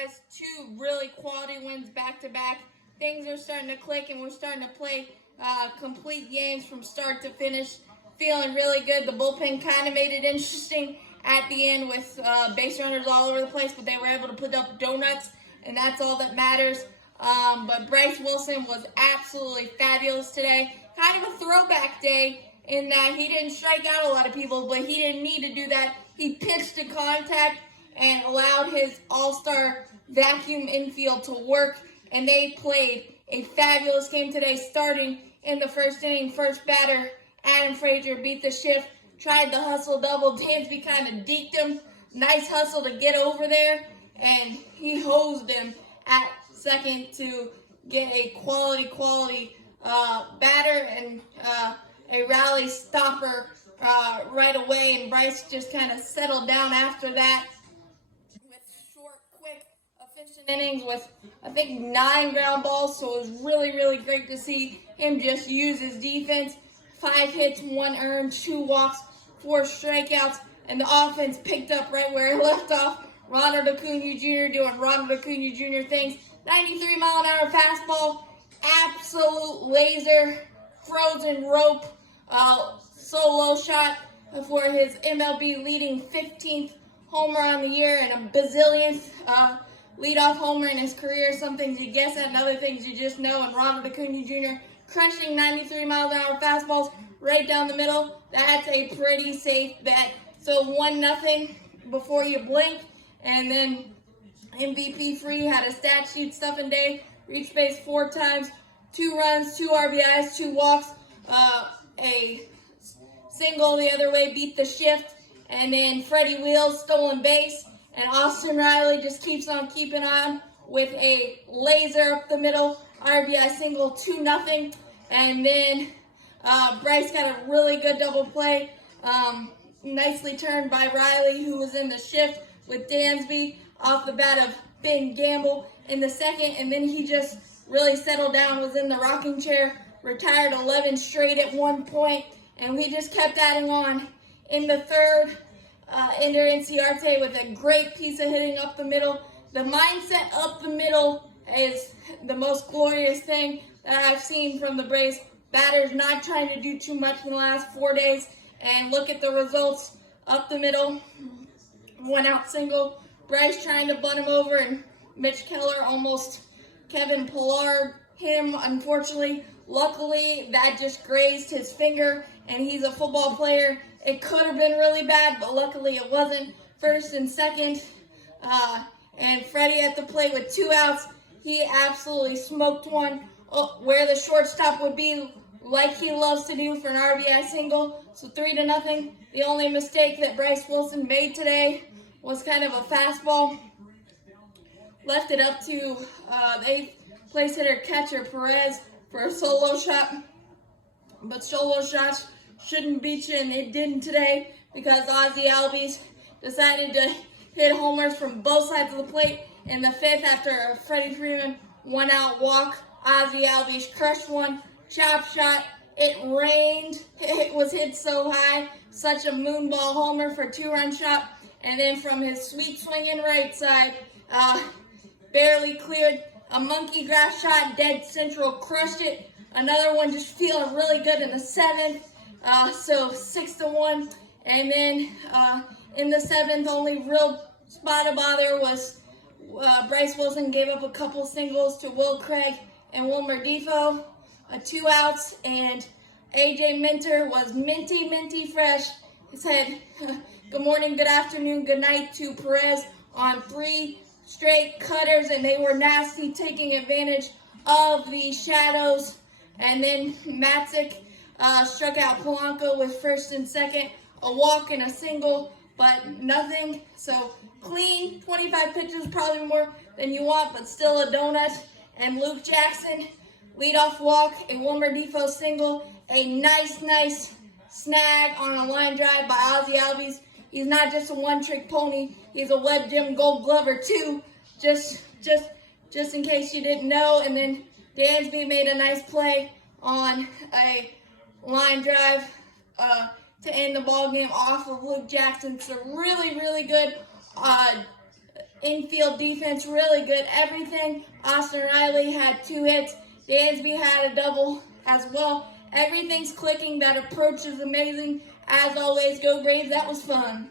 guys. Two really quality wins back to back. Things are starting to click and we're starting to play complete games from start to finish. Feeling really good. The bullpen kind of made it interesting at the end with base runners all over the place, but they were able to put up donuts, and that's all that matters. But Bryce Wilson was absolutely fabulous today. Kind of a throwback day in that he didn't strike out a lot of people, but he didn't need to do that. He pitched to contact and allowed his all-star vacuum infield to work, and they played a fabulous game today, starting in the first inning. First batter, Adam Frazier, beat the shift, tried the hustle double. Dansby kind of deked him. Nice hustle to get over there, and he hosed him at second to get a quality batter and a rally stopper right away, and Bryce just kind of settled down after that with short, quick, efficient innings with, I think, 9 ground balls, so it was really great to see him just use his defense. 5 hits, 1 earned, 2 walks, 4 strikeouts, and the offense picked up right where it left off. Ronald Acuna Jr. doing Ronald Acuna Jr. things. 93-mile-an-hour fastball, absolute laser, frozen rope, solo shot for his MLB leading 15th homer on the year and a bazillionth leadoff homer in his career. Some things you guess at and other things you just know. And Ronald Acuna Jr. crushing 93-mile-an-hour fastballs right down the middle. That's a pretty safe bet. So 1-0 before you blink, and then MVP free, had a stat sheet stuffing day, reached base 4 times, 2 runs, 2 RBIs, 2 walks, a single the other way, beat the shift, and then Freddie Wheels, stolen base, and Austin Riley just keeps on keeping on with a laser up the middle, RBI single, 2-0, and then Bryce got a really good double play, nicely turned by Riley, who was in the shift with Dansby, off the bat of Ben Gamble in the second, and then he just really settled down, was in the rocking chair, retired 11 straight at one point, and we just kept adding on. In the third, Ender Inciarte with a great piece of hitting up the middle. The mindset up the middle is the most glorious thing that I've seen from the Braves. Batters not trying to do too much in the last 4 days, and look at the results. Up the middle, 1 out single. Bryce trying to bunt him over, and Mitch Keller almost Kevin Pillar him, unfortunately. Luckily, that just grazed his finger, and he's a football player. It could have been really bad, but luckily it wasn't. First and second, and Freddie at the plate with 2 outs. He absolutely smoked one where the shortstop would be, like he loves to do, for an RBI single. So 3-0. The only mistake that Bryce Wilson made today was kind of a fastball. Left it up to the place hitter catcher Perez for a solo shot. But solo shots shouldn't beat you, and it didn't today because Ozzie Albies decided to hit homers from both sides of the plate in the 5th after a Freddie Freeman 1-out walk. Ozzie Albies crushed one, chop shot. It rained. It was hit so high. Such a moonball homer for 2-run shot. And then from his sweet swinging right side, barely cleared. A monkey grass shot, dead central, crushed it. Another one just feeling really good in the 7th. So 6-1. And then in the 7th, only real spot of bother was Bryce Wilson gave up a couple singles to Will Craig and Wilmer Defoe. 2 outs, and AJ Minter was minty fresh. He said good morning, good afternoon, good night to Perez on 3 straight cutters, and they were nasty, taking advantage of the shadows. And then Matzik struck out Polanco with first and second, a walk and a single, but nothing. So clean, 25 pitches, probably more than you want, but still a donut. And Luke Jackson, leadoff walk, a Wilmer Defoe single, a nice snag on a line drive by Ozzie Albies. He's not just a one-trick pony. He's a Web Gym Gold Glover too. Just in case you didn't know. And then Dansby made a nice play on a line drive to end the ball game off of Luke Jackson. So really good Infield defense, really good. Everything. Austin Riley had 2 hits. Dansby had a double as well. Everything's clicking. That approach is amazing. As always, go Braves. That was fun.